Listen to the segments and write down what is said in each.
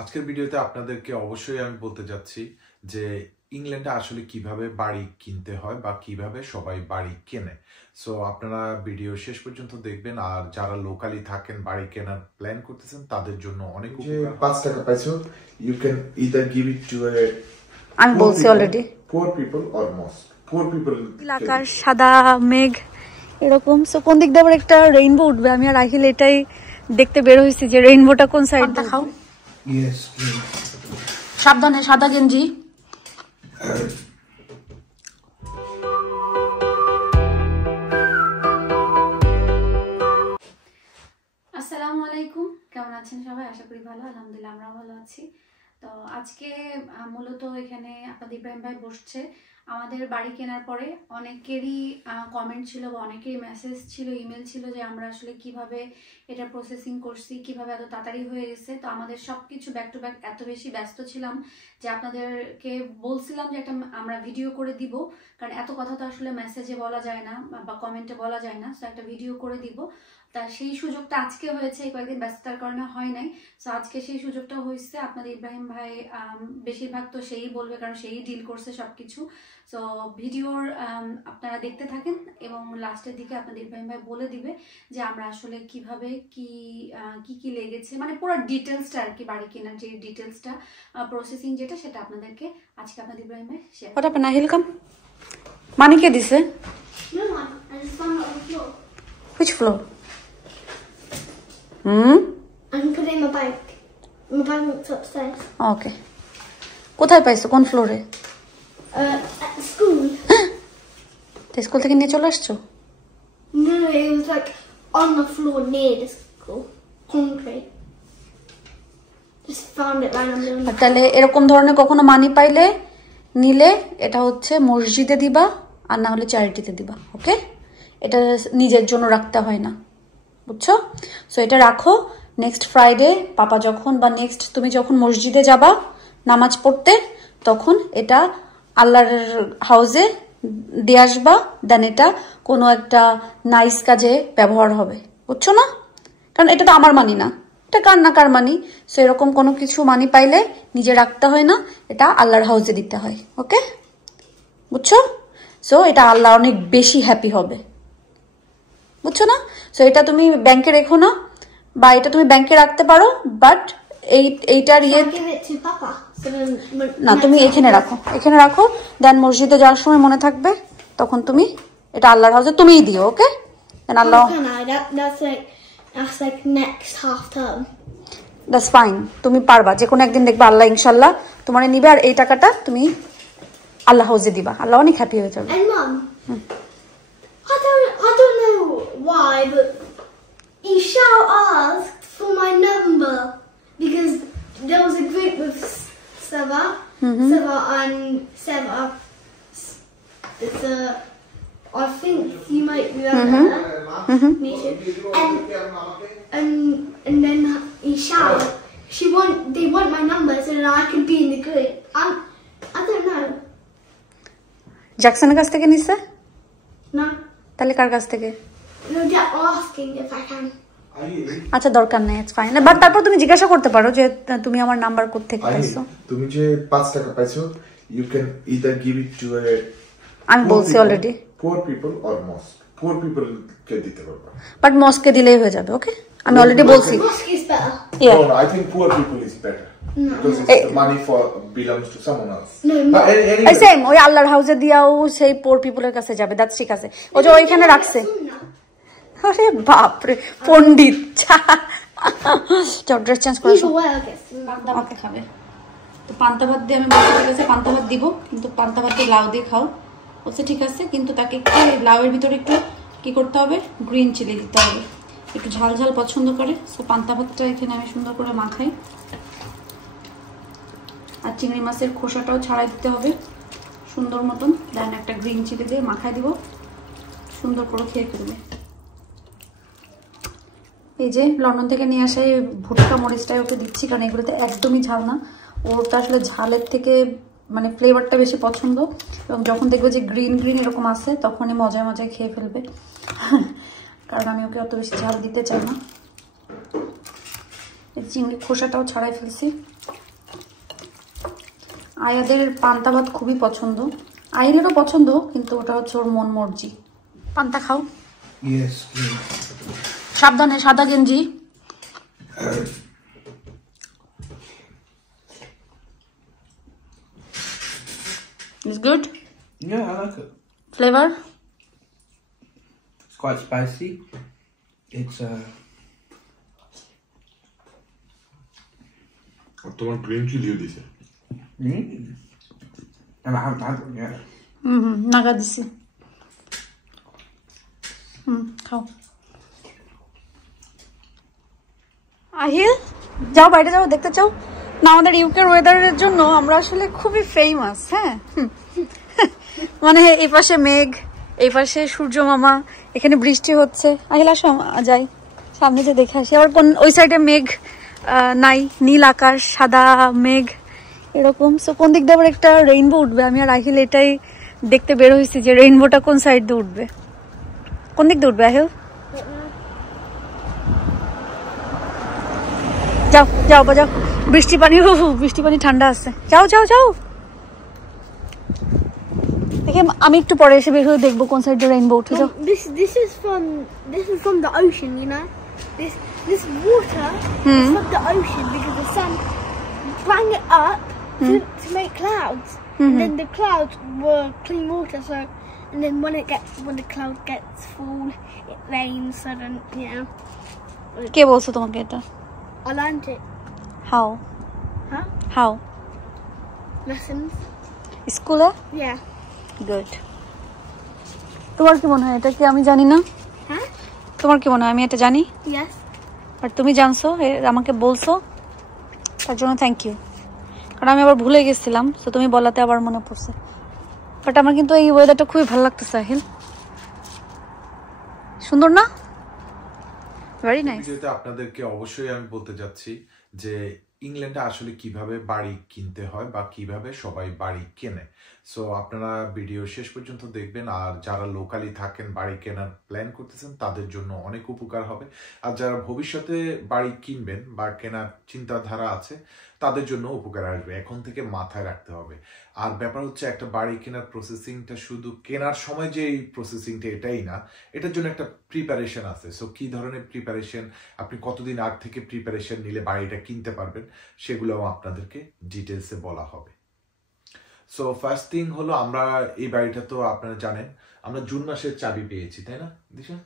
আজকের ভিডিওতে আপনাদেরকে অবশ্যই আমি বলতে যাচ্ছি যে ইংল্যান্ডে আসলে কিভাবে বাড়ি কিনতে হয় বা কিভাবে সবাই বাড়ি কেনে। সো আপনারা ভিডিও শেষ পর্যন্ত দেখবেন, আর যারা লোকালি থাকেন বাড়ি কেনার প্ল্যান করতেছেন তাদের জন্য অনেক উপকার। 5 টাকা পাইছো, you can either give it to a আমি বলছি already poor people or mosque. Poor people আকাশ সাদা মেঘ এরকম। সো কোন দিক দিয়ে আবার একটা রেইনবো উঠবে, আমি আর রাহিল এটাই দেখতে বের হয়েছি যে রেইনবোটা কোন সাইড দিয়ে। খাও yes. সাবধানে, সাদা গেঞ্জি। আসসালামু আলাইকুম, কেমন আছেন সবাই? আশা করি ভালো, আলহামদুলিল্লাহ আমরা ভালো আছি। তো আজকে মূলত এখানে আপনাদের ইব্রাহিম ভাই বসছে। আমাদের বাড়ি কেনার পরে অনেকেরই কমেন্ট ছিল বা অনেকেরই মেসেজ ছিল, ইমেল ছিল যে আমরা আসলে কিভাবে এটা প্রসেসিং করছি, কিভাবে এত তাড়াতাড়ি হয়ে গেছে। তো আমাদের সব কিছু ব্যাক টু ব্যাক এত বেশি ব্যস্ত ছিলাম যে আপনাদেরকে বলছিলাম যে একটা আমরা ভিডিও করে দিব, কারণ এত কথা তো আসলে মেসেজে বলা যায় না বা কমেন্টে বলা যায় না। তো একটা ভিডিও করে দিব, তা সেই সুযোগটা আজকে হয়েছে, কয়েকদিন ব্যস্ততার কারণে হয় নাই। সো আজকে সেই সুযোগটা হয়েছে। আপনাদের ইব্রাহিম ভাই বেশিরভাগ তো সেই বলবে, কারণ সেই ডিল করছে সবকিছু। সো ভিডিওর আপনারা দেখতে থাকেন এবং লাস্টের দিকে আপনাদের ইব্রাহিম ভাই বলে দিবে যে আমরা আসলে কিভাবে কি লেগেছে, মানে পুরো ডিটেলসটা আর কি, বাড়ি কেনার যে ডিটেলসটা প্রসেসিং যেটা, সেটা আপনাদেরকে আজকে আপনাদের ইব্রাহিম ভাই শেয়ার করবে। ওটা না হিলকাম মানি কে দিছে? No one. I just found it on the floor. Which floor? I can put it in my bag. My bag was upstairs. ওকে, কোথায় পাইছো? কোন ফ্লোরে? At the school. তো স্কুল থেকে নিয়ে চলে আসছো? No, it was like on the floor near the school. Concrete. Just found it randomly on the তাহলে এরকম ধরনের কখনো মানি পাইলে নিলে এটা হচ্ছে মসজিদে দিবা, আর না হলে চ্যারিটিতে দিবা। ওকে, এটা নিজের জন্য রাখতে হয় না, বুঝছো? সো এটা রাখো, নেক্সট ফ্রাইডে পাপা যখন বা নেক্সট তুমি যখন মসজিদে যাবা নামাজ পড়তে, তখন এটা আল্লাহর হাউজে দিয়ে আসবা। দেন এটা কোনো একটা নাইস কাজে ব্যবহার হবে, বুঝছো না? কারণ এটা তো আমার মানি না, এটা কার না কার মানি। সো এরকম কোনো কিছু মানি পাইলে নিজে রাখতে হয় না, এটা আল্লাহর হাউজে দিতে হয়। ওকে, বুঝছো? সো এটা আল্লাহ অনেক বেশি হ্যাপি হবে, বুঝছো না? সো এটা তুমি ব্যাংকে রেখো না, বা এটা তুমি ব্যাংকে রাখতে পারো, বাট এইটার ইয়ে give it to Papa. So then না, তুমি এখানে রাখো, এখানে রাখো। দেন মসজিদে যাওয়ার সময় মনে থাকবে, তখন তুমি এটা আল্লাহর হাউজে তুমিই দিও। ওকে, দেন আল্লাহ That's like next half term. That's fine, তুমি পারবা। যে কোনো একদিন দেখবে আল্লাহ ইনশাল্লাহ তোমার নিবে, আর এই টাকাটা তুমি আল্লাহ হাউজে দিবা, আল্লাহ অনেক হ্যাপি হয়ে যাবে। And Mum, I don't know why, but Isha asked for my number because there was a group with Seva and Seva. It's I think you might remember her. Me too. And then Isha, they want my number so that I can be in the group. I don't know. জ্যাকসনের কাছ থেকে নিছে? No. তাহলে কার কাছ থেকে? No, they're asking if I can. আচ্ছা, দরকার নেই, it's fine. But তারপর তুমি জিজ্ঞাসা করতে পারো যে তুমি আমার নাম্বার কোথা থেকে পাইছো। তুমি যে 5 টাকা পাইছো, you can either give it to a আমি বলছি already poor people or mosque. Poor people কে দিতে পারবা, বাট মস্কে দিলেই হয়ে যাবে। ওকে, আমি অলরেডি বলছি। Mosque is better. Yeah. No, I think poor people is better. Because the money belongs to someone else. No, But anyway, same ওই আল্লাহর হাউসে দিয়াও সেই পোর পিপলের কাছে যাবে, দ্যাটস ঠিক আছে। ও যে ওইখানে রাখছে। আরে বাপরে, পণ্ডিত। চল ড্রেস চেঞ্জ করে Either way, I guess. পান্তা ভাত খাবে তো পান্তা ভাত দিয়ে আমি বলতে ঠিক আছে পান্তা ভাত দিব, কিন্তু পান্তা ভাত দিয়ে লাউ দিয়ে খাও। বলছে ঠিক আছে, কিন্তু তাকে একটু লাউয়ের ভিতরে একটু কি করতে হবে, গ্রিন চিলি দিতে হবে, একটু ঝাল ঝাল পছন্দ করে। সো পান্তা ভাতটা এখানে আমি সুন্দর করে মাখাই, আর চিংড়ি মাছের খোসাটাও ছাড়াই দিতে হবে সুন্দর মতন। দেন একটা গ্রিন চিলি দিয়ে মাখাই দিব, সুন্দর করে খেয়ে ফেলবে। এই যে লন্ডন থেকে নিয়ে আসা এই ভুট্টা মরিচটাই ওকে দিচ্ছি, কারণ এগুলোতে একদমই ঝাল না। ওটা আসলে ঝালের থেকে মানে ফ্লেভারটা বেশি পছন্দ, এবং যখন দেখবে যে গ্রিন গ্রিন এরকম আছে তখনই মজায় মজায় খেয়ে ফেলবে, কারণ আমি ওকে অত বেশি ঝাল দিতে চাই না। এই চিংড়ি খোসাটাও ছাড়াই ফেলছি। আয়াদের পান্তা ভাত খুবই পছন্দ, আইলেরও পছন্দ, কিন্তু ওটা হচ্ছে ওর মন মর্জি। পান্তা খাও। সাবধানে, সাদা গেঞ্জি। It's good? Yeah, I like it. Flavor? It's quite spicy. It's তোমার গ্রিন চিলিও দিছে। and I haven't had one yet. Naga দিছি। খাও। আহিল, যাও বাইরে যাও, দেখতে চাও না? আমাদের ইউকের ওয়েদারের জন্য আমরা আসলে খুবই ফেমাস। হ্যাঁ, মানে এই পাশে মেঘ, এই পাশে সূর্য মামা, এখানে বৃষ্টি হচ্ছে। আহিল আসো, যাই সামনে যে দেখে আসি। আবার ওই সাইডে মেঘ নাই, নীল আকাশ, সাদা মেঘ এরকম। সো কোন দিক দিয়ে আবার একটা রেইনবো উঠবে, আমি আর আহিল এটাই দেখতে বের হয়েছি যে রেইনবোটা কোন সাইড দিয়ে উঠবে। কোন দিক দিয়ে উঠবে আহিল? যাও যাও যাও, বৃষ্টি পানি, বৃষ্টি পানি ঠান্ডা আছে। যাও যাও যাও, দেখে আমি একটু পরে এসে বের হয়ে দেখবো কোন সাইড দিয়ে রেইনবো উঠে। যাও। This is from the ocean, you know. This water is from the ocean because the sun sprang it up to make clouds, and then the clouds were clean water. So, and then when the cloud gets full, it rains. So then, you know. কে বলছো তোমাকে এটা? I learned it. How? Huh? How? Lessons. স্কুলে? Yeah. Good. তোমার কি মনে হয় এটা কি আমি জানি না? Huh? তোমার কি মনে হয় আমি এটা জানি? Yes. আর তুমি জানছো, আমাকে বলছো, তার জন্য থ্যাংক ইউ। কারণ আমি আবার ভুলে গেছিলাম, তো তুমি বলাতে আবার মনে পড়ছে। বাট আমার কিন্তু এই ওয়েদারটা খুবই ভালো লাগতেছে আহিল, সুন্দর না? Very nice. ভিডিওতে আপনাদেরকে অবশ্যই আমি বলতে যাচ্ছি যে ইংল্যান্ডে আসলে কিভাবে বাড়ি কিনতে হয় বা কিভাবে সবাই বাড়ি কেনে। সো আপনারা ভিডিও শেষ পর্যন্ত দেখবেন, আর যারা লোকালি থাকেন, বাড়ি কেনার প্ল্যান করতেছেন, তাদের জন্য অনেক উপকার হবে। আর যারা ভবিষ্যতে বাড়ি কিনবেন বা কেনার চিন্তাধারা আছে, তাদের জন্য উপকার আসবে। এখন থেকে মাথায় রাখতে হবে। আর ব্যাপার হচ্ছে, একটা বাড়ি কেনার প্রসেসিংটা শুধু কেনার সময় যে এই প্রসেসিংটা এটাই না, এটার জন্য একটা প্রিপারেশন আছে। সো কি ধরনের প্রিপারেশন, আপনি কতদিন আগ থেকে প্রিপারেশন নিলে বাড়িটা কিনতে পারবেন, সেগুলোও আপনাদেরকে ডিটেলসে বলা হবে। সো ফার্স্ট থিং হলো, আমরা এই বাড়িটা তো আপনারা জানেন আমরা জুন মাসের চাবি পেয়েছি, তাই না দিশা?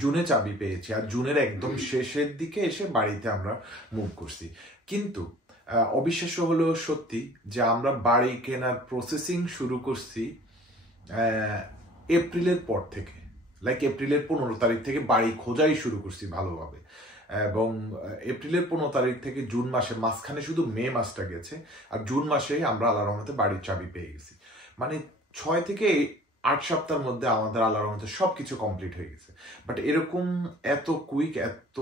জুনে চাবি পেয়েছি, আর জুনের একদম শেষের দিকে এসে বাড়িতে আমরা মুভ করছি। কিন্তু অবিশ্বাস্য হলো সত্যি যে আমরা বাড়ি কেনার প্রসেসিং শুরু করছি এপ্রিলের পর থেকে। লাইক এপ্রিলের 15 তারিখ থেকে বাড়ি খোঁজাই শুরু করছি ভালোভাবে, এবং এপ্রিলের 15 তারিখ থেকে জুন মাসে, মাঝখানে শুধু মে মাসটা গেছে, আর জুন মাসে আমরা আল্লাহর রহমতে বাড়ির চাবি পেয়ে গেছি। মানে 6 থেকে 8 সপ্তাহের মধ্যে আমাদের আল্লাহর রহমতে সবকিছু কমপ্লিট হয়ে গেছে। বাট এরকম এত কুইক, এত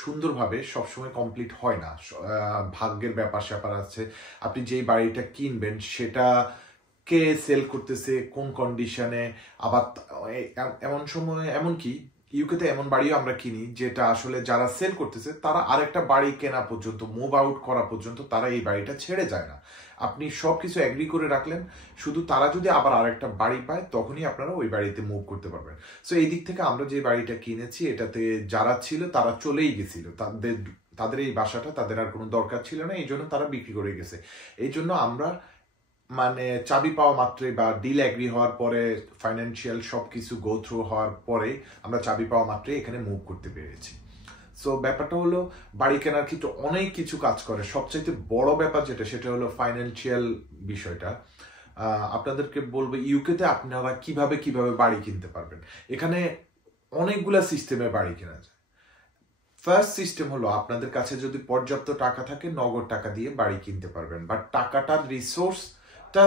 সুন্দরভাবে সবসময় কমপ্লিট হয় না। ভাগ্যের ব্যাপার স্যাপার আছে। আপনি যেই বাড়িটা কিনবেন সেটা কে সেল করতেছে, কোন কন্ডিশনে, আবার এমন সময়, এমনকি ইউকেতে এমন বাড়িও আমরা কিনি যেটা আসলে যারা সেল করতেছে তারা আরেকটা বাড়ি কেনা পর্যন্ত, মুভ আউট করা পর্যন্ত তারা এই বাড়িটা ছেড়ে যায় না। আপনি সবকিছু এগ্রি করে রাখলেন, শুধু তারা যদি আবার আরেকটা বাড়ি পায় তখনই আপনারা ওই বাড়িতে মুভ করতে পারবেন। সো এই দিক থেকে আমরা যে বাড়িটা কিনেছি, এটাতে যারা ছিল তারা চলেই গেছিল, তাদের এই বাসাটা তাদের আর কোনো দরকার ছিল না, এই জন্য তারা বিক্রি করে গেছে। এই জন্য আমরা মানে চাবি পাওয়া মাত্রই বা ডিল এগ্রি হওয়ার পরে, ফাইন্যান্সিয়াল সবকিছু গো থ্রু হওয়ার পরে আমরা চাবি পাওয়া মাত্রই এখানে মুভ করতে পেরেছি। সো ব্যাপারটা হলো, বাড়ি কেনার ক্ষেত্রে অনেক কিছু কাজ করে। সবচাইতে বড় ব্যাপার যেটা, সেটা হলো ফাইন্যান্সিয়াল বিষয়টা। আপনাদেরকে বলবো ইউকেতে আপনারা কিভাবে বাড়ি কিনতে পারবেন। এখানে অনেকগুলা সিস্টেমে বাড়ি কেনা যায়। ফার্স্ট সিস্টেম হলো, আপনাদের কাছে যদি পর্যাপ্ত টাকা থাকে, নগদ টাকা দিয়ে বাড়ি কিনতে পারবেন, বাট টাকাটার রিসোর্সটা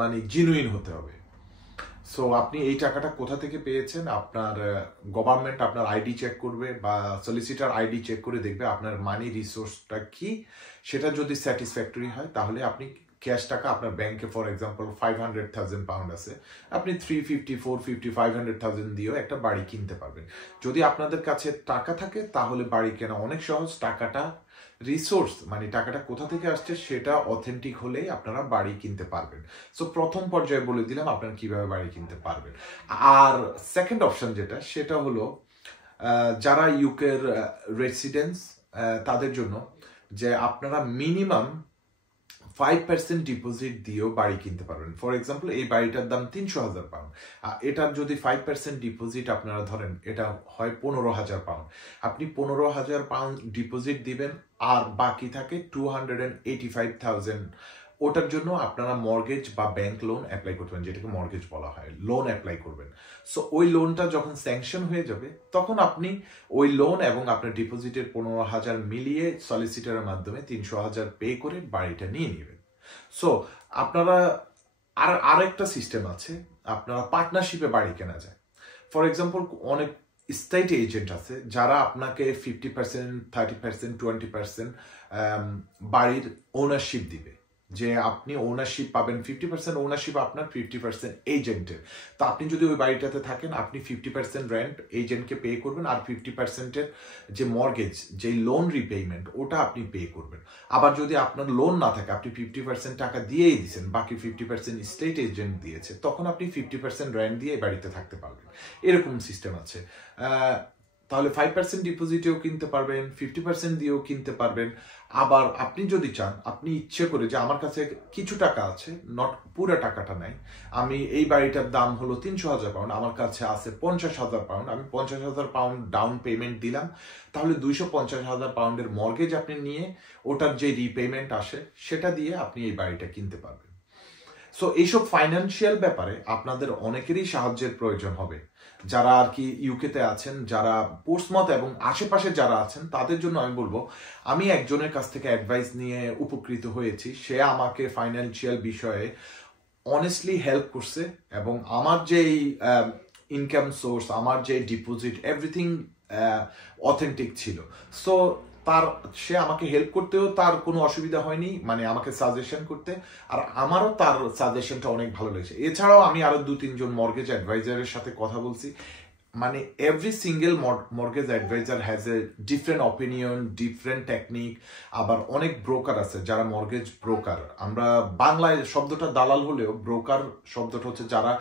মানে জেনুইন হতে হবে। সো আপনি এই টাকাটা কোথা থেকে পেয়েছেন, আপনার গভর্নমেন্ট আপনার আইডি চেক করবে বা সলিসিটার আইডি চেক করে দেখবে আপনার মানি রিসোর্সটা কি। সেটা যদি স্যাটিসফ্যাক্টরি হয় তাহলে আপনি ক্যাশ টাকা আপনার ব্যাংকে ফর এক্সাম্পল 500,000 পাউন্ড আছে, আপনি 350, 450, 500,000 দিয়েও একটা বাড়ি কিনতে পারবেন। যদি আপনাদের কাছে টাকা থাকে তাহলে বাড়ি কেনা অনেক সহজ। টাকাটা রিসোর্স, মানে টাকাটা কোথা থেকে আসছে সেটা অথেন্টিক হলেই আপনারা বাড়ি কিনতে পারবেন। সো প্রথম পর্যায়ে বলে দিলাম আপনারা কিভাবে বাড়ি কিনতে পারবেন। আর সেকেন্ড অপশন যেটা, সেটা হলো যারা ইউকের রেসিডেন্স তাদের জন্য, যে আপনারা মিনিমাম 5% ডিপোজিট দিয়েও বাড়ি কিনতে পারবেন। ফর এক্সাম্পল এই বাড়িটার দাম 300,000 পাউন্ড, এটার যদি 5% ডিপোজিট আপনারা ধরেন, এটা হয় 15,000 পাউন্ড। আপনি 15,000 পাউন্ড ডিপোজিট দিবেন আর বাকি থাকে 285,000। ওটার জন্য আপনারা মর্গেজ বা ব্যাংক লোন অ্যাপ্লাই করবেন, যেটাকে মর্গেজ বলা হয়, লোন অ্যাপ্লাই করবেন। সো ওই লোনটা যখন স্যাংশন হয়ে যাবে তখন আপনি ওই লোন এবং আপনার ডিপোজিটের 15,000 মিলিয়ে সলিসিটরের মাধ্যমে 300,000 পে করে বাড়িটা নিয়ে নেবেন। সো আপনারা আরেকটা সিস্টেম আছে, আপনারা পার্টনারশিপে বাড়ি কেনা যায়। ফর এক্সাম্পল অনেক স্টেট এজেন্ট আছে যারা আপনাকে 50%, 30%, 20% বাড়ির ওনারশিপ দিবে, যে আপনি ওনারশিপ পাবেন 50% ওনারশিপ আপনার, 50% এজেন্টের। তো আপনি যদি ওই বাড়িটাতে থাকেন, আপনি 50% রেন্ট এজেন্টকে পে করবেন আর 50%-এর যে মর্গেজ, যে লোন রিপেমেন্ট, ওটা আপনি পে করবেন। আবার যদি আপনার লোন না থাকে, আপনি 50% টাকা দিয়েই দিচ্ছেন, বাকি 50% স্টেট এজেন্ট দিয়েছে, তখন আপনি 50% রেন্ট দিয়ে বাড়িতে থাকতে পারবেন। এরকম সিস্টেম আছে। তাহলে 5% ডিপোজিটেও কিনতে পারবেন, 50% দিয়েও কিনতে পারবেন। আবার আপনি যদি চান, আপনি ইচ্ছে করে যে আমার কাছে কিছু টাকা আছে, নট পুরো টাকাটা নাই, আমি এই বাড়িটার দাম হলো 300,000 পাউন্ড, আমার কাছে আছে 50,000 পাউন্ড, আমি 50,000 পাউন্ড ডাউন পেমেন্ট দিলাম, তাহলে 250,000 পাউন্ডের মর্গেজ আপনি নিয়ে ওটার যে রিপেমেন্ট আসে সেটা দিয়ে আপনি এই বাড়িটা কিনতে পারবেন। সো এইসব ফাইন্যান্সিয়াল ব্যাপারে আপনাদের অনেকেরই সাহায্যের প্রয়োজন হবে। যারা আর কি ইউকেতে আছেন, যারা পোর্টসমাউথ এবং আশেপাশে যারা আছেন, তাদের জন্য আমি বলবো, আমি একজনের কাছ থেকে অ্যাডভাইস নিয়ে উপকৃত হয়েছি। সে আমাকে ফাইন্যান্সিয়াল বিষয়ে অনেস্টলি হেল্প করছে এবং আমার যে ইনকাম সোর্স, আমার যে ডিপোজিট, এভরিথিং অথেন্টিক ছিল। সো সে আমাকে হেল্প করতেও তার কোনো অসুবিধা হয়নি, মানে আমাকে সাজেশন করতে, আর আমারও তার সাজেশনটা অনেক ভালো লেগেছে। এছাড়াও আমি আরো 2-3 জন মর্গেজ অ্যাডভাইজারের সাথে কথা বলছি। মানে every single mortgage adviser has a different opinion, different technique. আবার অনেক ব্রোকার আছে যারা মর্গেজ ব্রোকার, আমরা বাংলায় শব্দটা দালাল হলেও ব্রোকার শব্দটা হচ্ছে যারা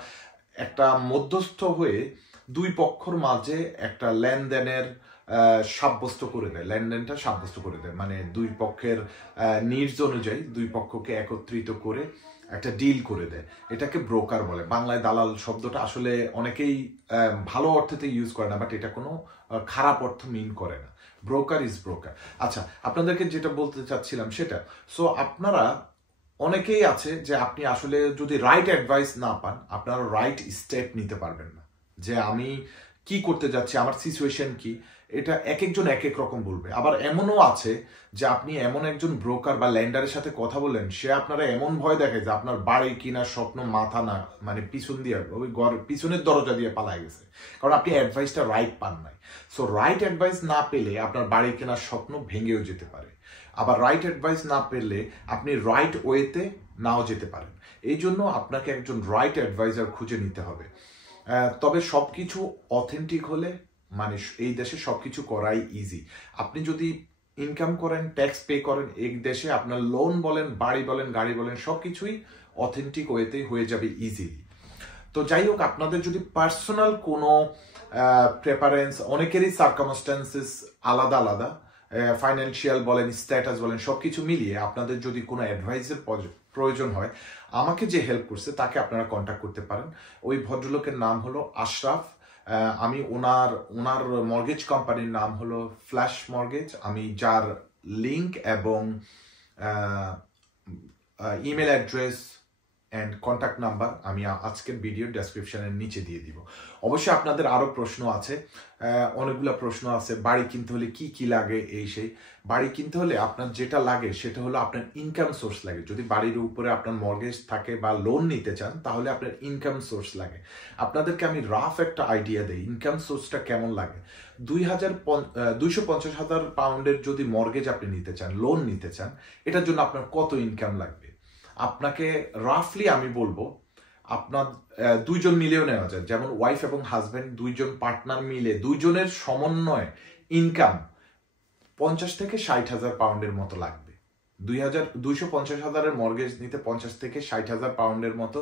একটা মধ্যস্থ হয়ে দুই পক্ষর মাঝে একটা লেনদেনের সাব্যস্ত করে দেয়, লেনদেনটা সাব্যস্ত করে দেয়, মানে দুই পক্ষের নিডস অনুযায়ী দুই পক্ষকে একত্রিত করে একটা ডিল করে দেয়, এটাকে ব্রোকার বলে। বাংলায় দালাল শব্দটা আসলে অনেকেই ভালো অর্থেতে ইউজ করে না, বাট এটা কোনো খারাপ অর্থ মিন করে না। Broker is broker. আচ্ছা, আপনাদেরকে যেটা বলতে চাচ্ছিলাম সেটা, সো আপনারা অনেকেই আছে যে আপনি আসলে যদি রাইট অ্যাডভাইস না পান, আপনারা রাইট স্টেপ নিতে পারবেন না, যে আমি কি করতে যাচ্ছি, আমার সিচুয়েশন কি, এটা এক একজন এক এক রকম বলবে। আবার এমনও আছে যে আপনি এমন একজন ব্রোকার বা ল্যান্ডারের সাথে কথা বললেন, সে আপনারা এমন ভয় দেখে যে আপনার বাড়ি কিনার স্বপ্ন মাথা না, মানে পিছন দিয়ে ওই পিছনের দরজা দিয়ে পালায় গেছে, কারণ আপনি অ্যাডভাইসটা রাইট পান নাই। সো রাইট অ্যাডভাইস না পেলে আপনার বাড়ি কেনার স্বপ্ন ভেঙেও যেতে পারে। আবার রাইট অ্যাডভাইস না পেলে আপনি রাইট ওয়েতে নাও যেতে পারেন। এই জন্য আপনাকে একজন রাইট অ্যাডভাইজার খুঁজে নিতে হবে। তবে সবকিছু অথেন্টিক হলে, মানে এই দেশে সবকিছু করাই ইজি। আপনি যদি ইনকাম করেন, ট্যাক্স পে করেন, এই দেশে আপনার লোন বলেন, বাড়ি বলেন, গাড়ি বলেন, সবকিছুই অথেন্টিক ওয়েতে হয়ে যাবে ইজিলি। তো যাই হোক, আপনাদের যদি পার্সোনাল কোনো প্রেফারেন্স, অনেকেরই সার্কামস্ট্যান্সেস আলাদা আলাদা, ফাইন্যান্সিয়াল বলেন, স্ট্যাটাস বলেন, সবকিছু মিলিয়ে আপনাদের যদি কোনো অ্যাডভাইসের প্রয়োজন হয়, আমাকে যে হেল্প করছে তাকে আপনারা কন্ট্যাক্ট করতে পারেন। ওই ভদ্রলোকের নাম হলো আশরাফ। আমি ওনার মর্গেজ কোম্পানির নাম হলো ফ্ল্যাশ মর্গেজ। আমি যার লিঙ্ক এবং email address and contact number আমি আজকের ভিডিও ডেসক্রিপশনের নিচে দিয়ে দিব। অবশ্যই আপনাদের আরও প্রশ্ন আছে, অনেকগুলো প্রশ্ন আছে, বাড়ি কিনতে হলে কি কি লাগে, এই সেই। বাড়ি কিনতে হলে আপনার যেটা লাগে সেটা হলো আপনার ইনকাম সোর্স লাগে। যদি বাড়ির উপরে আপনার মর্গেজ থাকে বা লোন নিতে চান, তাহলে আপনার ইনকাম সোর্স লাগে। আপনাদেরকে আমি রাফ একটা আইডিয়া দিই ইনকাম সোর্সটা কেমন লাগে। 250,000 পাউন্ডের যদি মর্গেজ আপনি নিতে চান, লোন নিতে চান, এটার জন্য আপনার কত ইনকাম লাগবে। আপনাকে রাফলি আমি বলবো আপনার দুইজন মিলেও নেওয়া যায়, যেমন ওয়াইফ এবং হাজবেন্ড দুইজন পার্টনার মিলে দুইজনের সমন্বয়ে ইনকাম 50 থেকে 60,000 পাউন্ডের মতো লাগবে। 250,000-এর মর্গেজ নিতে 50 থেকে 60,000 পাউন্ডের মতো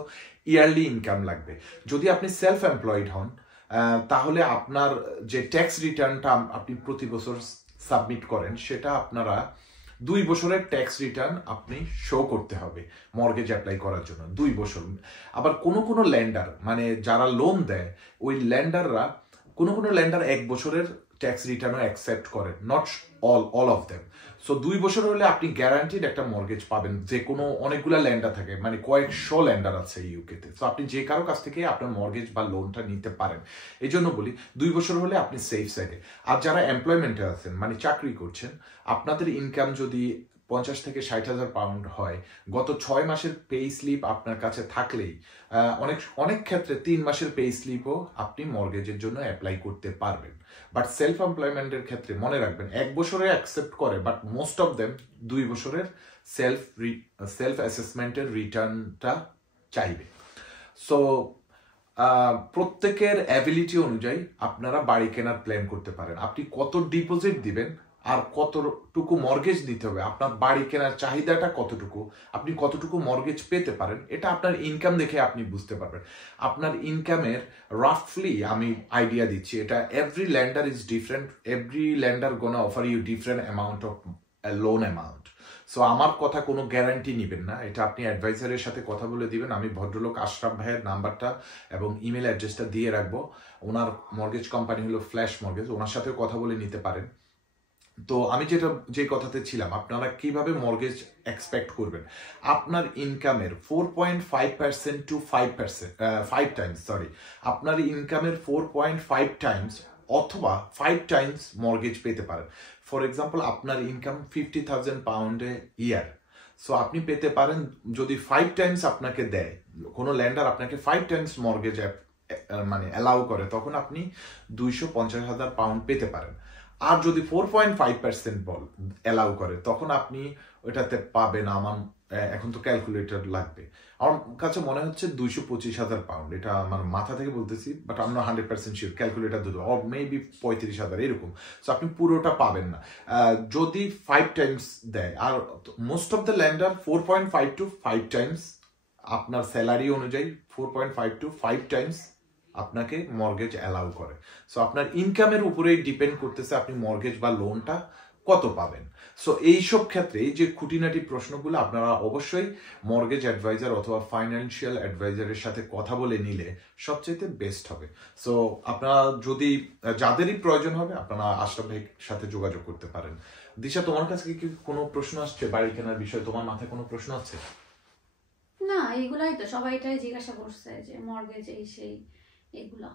ইয়ারলি ইনকাম লাগবে। যদি আপনি সেলফ এমপ্লয়েড হন তাহলে আপনার যে ট্যাক্স রিটার্নটা আপনি প্রতি বছর সাবমিট করেন সেটা আপনারা 2 বছরের ট্যাক্স রিটার্ন আপনি শো করতে হবে মর্গেজ অ্যাপ্লাই করার জন্য 2 বছর। আবার কোনো ল্যান্ডার মানে যারা লোন দেয় ওই ল্যান্ডাররা কোনো ল্যান্ডার 1 বছরের ট্যাক্স রিটার্নও অ্যাকসেপ্ট করে, not all of them. So 2 বছর হলে আপনি গ্যারান্টিড একটা মর্গেজ পাবেন। যে কোনো অনেকগুলো ল্যান্ডার থাকে, মানে কয়েকশো ল্যান্ডার আছে ইউকেতে। সো আপনি যে কারো কাছ থেকে আপনার মর্গেজ বা লোনটা নিতে পারেন। এই জন্য বলি 2 বছর হলে আপনি সেফ সাইডে। আর যারা এমপ্লয়মেন্টে আছেন মানে চাকরি করছেন, আপনাদের ইনকাম যদি 50 থেকে 60,000 পাউন্ড হয়, গত 6 মাসের পে স্লিপ আপনার কাছে থাকলেই অনেক ক্ষেত্রে 3 মাসের পে স্লিপও আপনি মর্গেজের জন্য অ্যাপ্লাই করতে পারবেন। বাট সেলফ এমপ্লয়মেন্টের ক্ষেত্রে মনে রাখবেন 1 বছরে অ্যাকসেপ্ট করে, বাট মোস্ট অফ দেম 2 বছরের সেলফ অ্যাসেসমেন্টের রিটার্নটা চাইবে। সো প্রত্যেকের অ্যাবিলিটি অনুযায়ী আপনারা বাড়ি কেনার প্ল্যান করতে পারেন। আপনি কত ডিপোজিট দিবেন আর কতটুকু মর্গেজ দিতে হবে, আপনার বাড়ি কেনার চাহিদাটা কতটুকু, আপনি কতটুকু মর্গেজ পেতে পারেন, এটা আপনার ইনকাম দেখে আপনি বুঝতে পারবেন। আপনার ইনকামের রাফলি আমি আইডিয়া দিচ্ছি, এটা every lender is different, every lender gonna offer you different amount of loan amount. So আমার কথা কোনো গ্যারান্টি নেবেন না, এটা আপনি অ্যাডভাইজারের সাথে কথা বলে দিবেন। আমি ভদ্রলোক আশরাফ ভাইয়ের নাম্বারটা এবং ইমেল অ্যাড্রেসটা দিয়ে রাখবো। ওনার মর্গেজ কোম্পানি হলো ফ্ল্যাশ মর্গেজ, ওনার সাথেও কথা বলে নিতে পারেন। তো আমি যে কথাতে ছিলাম, আপনারা কিভাবে মর্গেজ এক্সপেক্ট করবেন, আপনার ইনকামের 4.5% টু 5 টাইমস, আপনার ইনকামের 4.5 টাইমস অথবা 5 টাইমস মর্গেজ পেতে পারেন। ফর এক্সাম্পল আপনার ইনকাম 50,000 পাউন্ডে ইয়ার, সো আপনি পেতে পারেন, যদি 5 টাইমস আপনাকে দেয় কোনো ল্যান্ডার, আপনাকে 5 টাইমস মর্গেজ মানে অ্যালাউ করে, তখন আপনি 250,000 পাউন্ড পেতে পারেন। আর যদি 4.5% অ্যালাউ করে তখন আপনি ওইটাতে পাবেন, আমার এখন তো ক্যালকুলেটর লাগবে, আমার কাছে মনে হচ্ছে 225,000 পাউন্ড, এটা আমার মাথা থেকে বলতেছি, বাট আমরা 100% শিওর, ক্যালকুলেটর দুটো, অর মেবি 35,000 এরকম। সো আপনি পুরোটা পাবেন না যদি 5 টাইমস দেয়। আর most of the lender 4.5 to 5 times আপনার স্যালারি অনুযায়ী 4.5 টু 5 টাইমস আপনাকে মর্গেজ অ্যালাউ করে। সো আপনার ইনকামের উপরেই ডিপেন্ড করতেছে আপনি মর্গেজ বা লোনটা কত পাবেন। সো এইসব ক্ষেত্রে এই যে খুঁটিনাটি প্রশ্নগুলো আপনারা অবশ্যই মর্গেজ অ্যাডভাইজার অথবা ফাইন্যান্সিয়াল অ্যাডভাইজারের সাথে কথা বলে নিলে সবচেয়ে বেস্ট হবে। সো আপনারা যদি যাদেরই প্রয়োজন হবে আপনারা আশরাফ ভাইয়ের সাথে যোগাযোগ করতে পারেন। দিশা, তোমার কাছে কি কোনো প্রশ্ন আসছে বাড়ি কেনার বিষয়ে? তোমার মাথায় কোনো প্রশ্ন আছে? না, এইগুলাই তো সবাই এটাই জিজ্ঞাসা করছে যে মর্গেজ এই সেই এগুলা।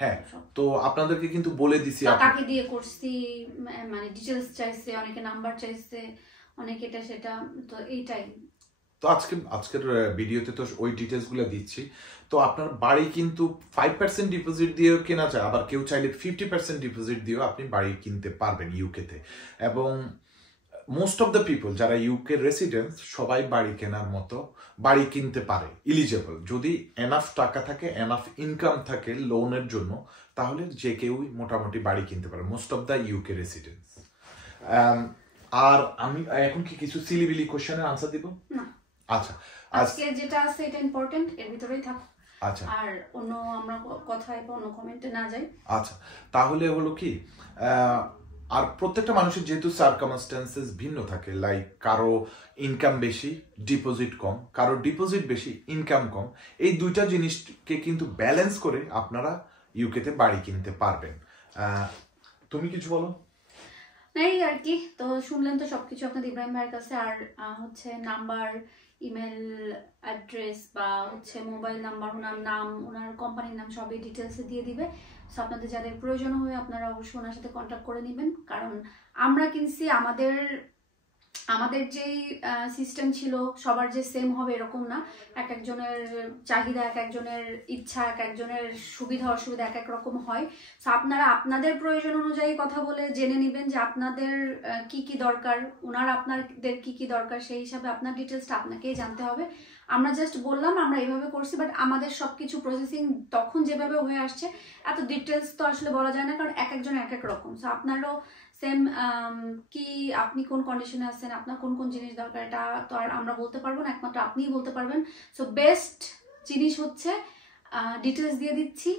হ্যাঁ, তো আপনাদেরকে কিন্তু বলে দিছি, কাকে দিয়ে করছি মানে ডিটেইলস চাইছে, অনেকে নাম্বার চাইছে, অনেকে এটা সেটা, তো এইটাই। তো আজকের ভিডিওতে তো ওই ডিটেলস গুলো দিচ্ছি। তো আপনার বাড়ি কিন্তু 5% ডিপোজিট দিয়েও কেনা যায়, আবার কেউ চাইলে 50% ডিপোজিট দিয়েও আপনি বাড়ি কিনতে পারবেন ইউকেতে। এবং মোস্ট অফ দ্য পিপল যারা ইউকে রেসিডেন্টস সবাই বাড়ি কেনার মতো বাড়ি কিনতে পারে, ইলিজেবল, যদি এনাফ টাকা থাকে, এনাফ ইনকাম থাকে লোনের জন্য, তাহলে যে কেউই মোটামুটি বাড়ি কিনতে পারে, most of the UK residents. আর আমি এখন কি কিছু সিলিবিলি কোশ্চেনের আনসার দিব? না, আচ্ছা, আজকে যেটা আছে এটা ইম্পর্টেন্ট, এর ভিতরেই থাকো। আচ্ছা, আর অন্য আমরা কথায় বা অন্য কমেন্টে না যাই। আচ্ছা, তাহলে হলো কি, আর প্রত্যেকটা মানুষের যেহেতু সার্কামস্টেন্সেস ভিন্ন থাকে, লাইক কারো ইনকাম বেশি ডিপোজিট কম, কারো ডিপোজিট বেশি ইনকাম কম, এই দুইটা জিনিসকে কিন্তু ব্যালেন্স করে আপনারা ইউকেতে বাড়ি কিনতে পারবেন। তুমি কিছু বলো? এই আর কি, তো শুনলেন তো সবকিছু আপনাদের ইব্রাহিম ভাইয়ের কাছে। আর হচ্ছে নাম্বার, ইমেল অ্যাড্রেস বা হচ্ছে মোবাইল নাম্বার, ওনার নাম, ওনার কোম্পানির নাম সবই ডিটেলসে দিয়ে দিবে। সো আপনাদের যাদের প্রয়োজন হবে আপনারা অবশ্যই ওনার সাথে কন্ট্যাক্ট করে নেবেন, কারণ আমরা কিনছি, আমাদের আমাদের যেই সিস্টেম ছিল সবার যে সেম হবে এরকম না, এক একজনের চাহিদা, এক একজনের ইচ্ছা, এক একজনের সুবিধা অসুবিধা এক এক রকম হয়। সো আপনারা আপনাদের প্রয়োজন অনুযায়ী কথা বলে জেনে নেবেন যে আপনাদের কি কি দরকার, ওনার আপনাদের কি কি দরকার, সেই হিসাবে আপনার ডিটেলসটা আপনাকেই জানতে হবে। আমরা জাস্ট বললাম আমরা এইভাবে করছি, বাট আমাদের সবকিছু প্রসেসিং তখন যেভাবে হয়ে আসছে এত ডিটেলস তো আসলে বলা যায় না, কারণ এক একজন এক এক রকম। সো আপনারও সেম কি আপনি কোন কন্ডিশনে আছেন, আপনার কোন কোন জিনিস দরকার, এটা তো আর আমরা বলতে পারবো না, একমাত্র আপনিই বলতে পারবেন। সো বেস্ট জিনিস হচ্ছে ডিটেলস দিয়ে দিচ্ছি,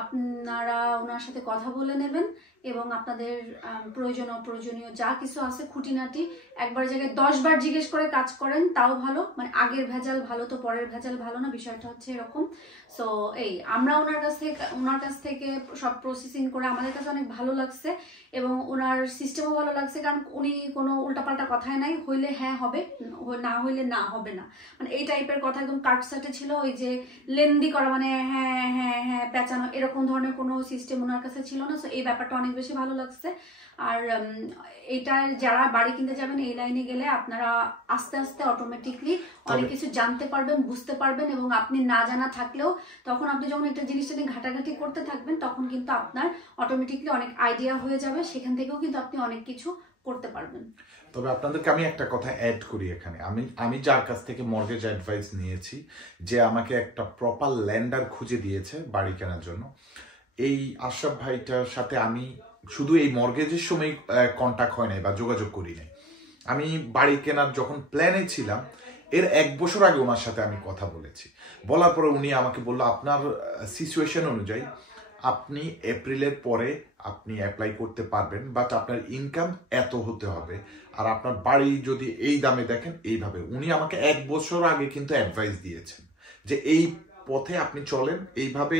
আপনারা ওনার সাথে কথা বলে নেবেন এবং আপনাদের প্রয়োজন অপ্রয়োজনীয় যা কিছু আছে খুঁটিনাটি একবার জায়গায় 10 বার জিজ্ঞেস করে কাজ করেন তাও ভালো, মানে আগের ভেজাল ভালো তো পরের ভেজাল ভালো না, বিষয়টা হচ্ছে এরকম। সো এই আমরা ওনার কাছ থেকে সব প্রসেসিং করে আমাদের কাছে অনেক ভালো লাগছে এবং ওনার সিস্টেমও ভালো লাগছে, কারণ উনি কোনো উল্টাপাল্টা কথাই নাই, হইলে হ্যাঁ হবে, না হইলে না হবে না, মানে এই টাইপের কথা একদম কাটসাটে ছিল। ওই যে লেন্দি করা মানে হ্যাঁ হ্যাঁ হ্যাঁ পেঁচানো এরকম ধরনের কোনো সিস্টেম ওনার কাছে ছিল না। সো এই ব্যাপারটা অনেক বেশি ভালো লাগছে। আর এটা যারা বাড়ি কিনতে যাবেন এই লাইনে গেলে আপনারা আস্তে আস্তে অটোমেটিকলি অনেক কিছু জানতে পারবেন, বুঝতে পারবেন, এবং আপনি না জানা থাকলেও তখন আপনি যখন একটা জিনিসটা নিয়ে ঘাটাঘাটি করতে থাকবেন তখন কিন্তু আপনার অটোমেটিকলি অনেক আইডিয়া হয়ে যাবে, সেখান থেকেও কিন্তু আপনি অনেক কিছু করতে পারবেন। তবে আপনাদেরকে আমি একটা কথা অ্যাড করি এখানে, আমি যার কাছ থেকে মর্গেজ অ্যাডভাইস নিয়েছি, যে আমাকে একটা প্রপার ল্যান্ডার খুঁজে দিয়েছে বাড়ি কেনার জন্য, এই আশরাফ ভাইটার সাথে আমি শুধু এই মর্গেজের সময় কন্ট্যাক্ট হয় নাই বা যোগাযোগ করি নাই, আমি বাড়ি কেনার যখন প্ল্যানে ছিলাম এর 1 বছর আগে ওনার সাথে আমি কথা বলেছি। বলার পরে উনি আমাকে বললো আপনার সিচুয়েশন অনুযায়ী আপনি এপ্রিলের পরে আপনি অ্যাপ্লাই করতে পারবেন, বাট আপনার ইনকাম এত হতে হবে, আর আপনার বাড়ি যদি এই দামে দেখেন এইভাবে। উনি আমাকে 1 বছর আগে কিন্তু অ্যাডভাইস দিয়েছেন যে এই পথে আপনি চলেন, এইভাবে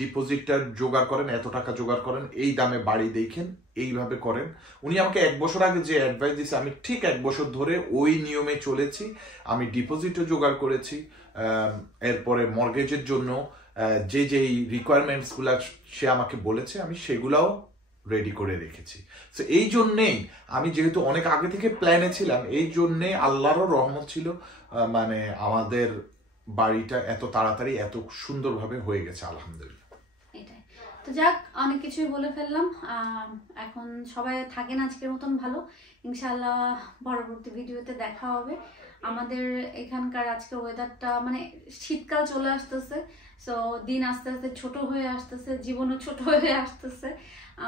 ডিপোজিটটা জোগাড় করেন, এত টাকা জোগাড় করেন, এই দামে বাড়ি দেখেন, এইভাবে করেন। উনি আমাকে 1 বছর আগে যে অ্যাডভাইস দিয়েছে আমি ঠিক 1 বছর ধরে ওই নিয়মে চলেছি। আমি ডিপোজিটও জোগাড় করেছি, এরপরে মর্গেজের জন্য যে যেই রিকোয়ারমেন্টসগুলো সে আমাকে বলেছে আমি সেগুলাও রেডি করে রেখেছি। সো এই জন্যেই আমি যেহেতু অনেক আগে থেকে প্ল্যানে ছিলাম, এই জন্যে আল্লাহরও রহমত ছিল, মানে আমাদের বাড়িটা এত তাড়াতাড়ি এত সুন্দরভাবে হয়ে গেছে আলহামদুলিল্লাহ। এটাই তো, যাক অনেক কিছুই বলে ফেললাম। এখন সবাই থাকেন আজকের মতন ভালো, ইনশাআল্লাহ পরবর্তী ভিডিওতে দেখা হবে। আমাদের এখানকার আজকের ওয়েদারটা মানে শীতকাল চলে আসতেছে, সো দিন আস্তে আস্তে ছোট হয়ে আসতেছে, জীবনও ছোট হয়ে আসতেছে।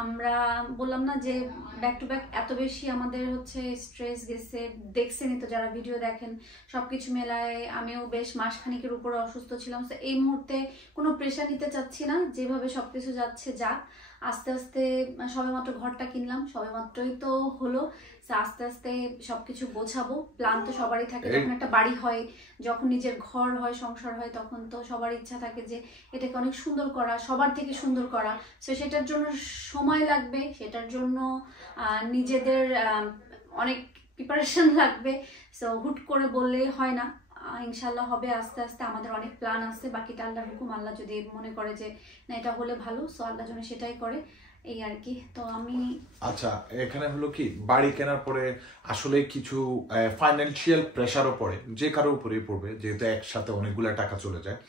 আমরা বললাম না যে ব্যাক টু ব্যাক এত বেশি আমাদের হচ্ছে স্ট্রেস গেছে, দেখছেনই তো যারা ভিডিও দেখেন, সবকিছু মেলায় আমিও বেশ মাসখানিকের উপরে অসুস্থ ছিলাম। তো এই মুহূর্তে কোনো প্রেশার নিতে চাচ্ছি না, যেভাবে সবকিছু যাচ্ছে যাক, আস্তে আস্তে সবেমাত্র ঘরটা কিনলাম, সবেমাত্রই তো হলো, আস্তে আস্তে সবকিছু গোছাবো। প্ল্যান তো সবারই থাকে, যখন একটা বাড়ি হয়, যখন নিজের ঘর হয়, সংসার হয়, তখন তো সবার ইচ্ছা থাকে যে এটাকে অনেক সুন্দর করা, সবার থেকে সুন্দর করা। সো সেটার জন্য সময় লাগবে, সেটার জন্য নিজেদের অনেক প্রিপারেশন লাগবে। সো হুট করে বললেই হয় না, ইনশাল্লাহ হবে আস্তে আস্তে। আমাদের অনেক প্ল্যান আছে, বাকিটা আল্লাহর হুকুম। আল্লাহ যদি মনে করে যে না এটা হলে ভালো, সো আল্লাহ যেন সেটাই করে, এই আর কি। তো আমি আচ্ছা, এখানে হলো কি বাড়ি কেনার পরে আসলে কিছু ফাইন্যান্সিয়াল প্রেশারও পড়ে, যে কারো উপরেই পড়বে, যেহেতু একসাথে অনেকগুলো টাকা চলে যায়।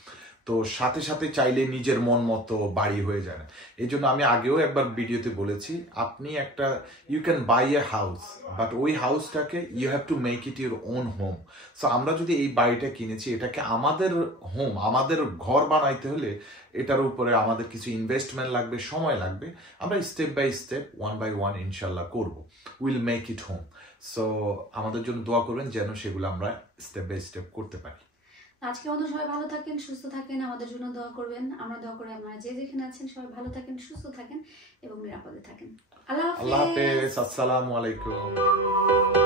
তো সাথে সাথে চাইলে নিজের মন মতো বাড়ি হয়ে যায় না। এই জন্য আমি আগেও একবার ভিডিওতে বলেছি, আপনি একটা you can buy a house, but ওই হাউসটাকে you have to make it your own home. So আমরা যদি এই বাড়িটা কিনেছি, এটাকে আমাদের হোম, আমাদের ঘর বানাইতে হলে এটার উপরে আমাদের কিছু ইনভেস্টমেন্ট লাগবে, সময় লাগবে। আমরা স্টেপ বাই স্টেপ, 1 by 1 ইনশাল্লাহ করবো, will make it home. So আমাদের জন্য দোয়া করবেন যেন সেগুলো আমরা স্টেপ বাই স্টেপ করতে পারি। আজকের মতো সবাই ভালো থাকেন, সুস্থ থাকেন, আমাদের জন্য দোয়া করবেন। আমরা দোয়া করি আপনারা যে যেখানে আছেন সবাই ভালো থাকেন, সুস্থ থাকেন এবং নিরাপদে থাকেন। আল্লাহ হাফেজ। আসসালামু আলাইকুম।